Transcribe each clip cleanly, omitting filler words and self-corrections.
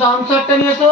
সামসারটা নিয়েছো?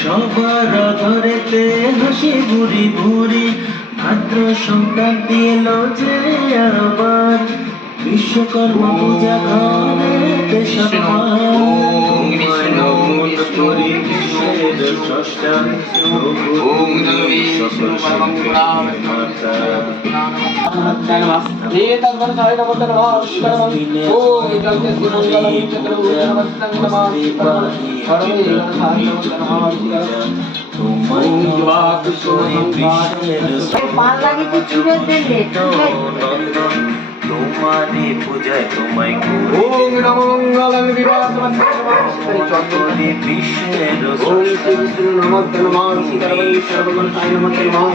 সবার ধরেতে হাসি বুড়ি বুড়ি ভাদ্র সংক্রান্তি এলো যে আবার বিশ্বকর্মা পূজা ঘরে করি বিশ্বের স্রষ্টা তোমারে পূজায় তোমায় ওম নমো মঙ্গলং বিবাহমন্ত্রে বিশ্বের শ্রী নমঃ নমঃ সীতারাম সর্বগুণ সাই নমঃ নমঃ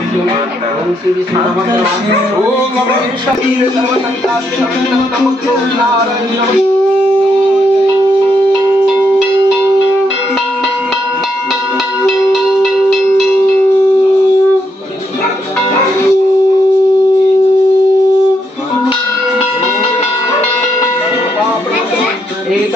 ওম শ্রী বিষ্ণু নমঃ নমঃ ওম নমঃ বিষ্ণু নমঃ নারায়ণ एक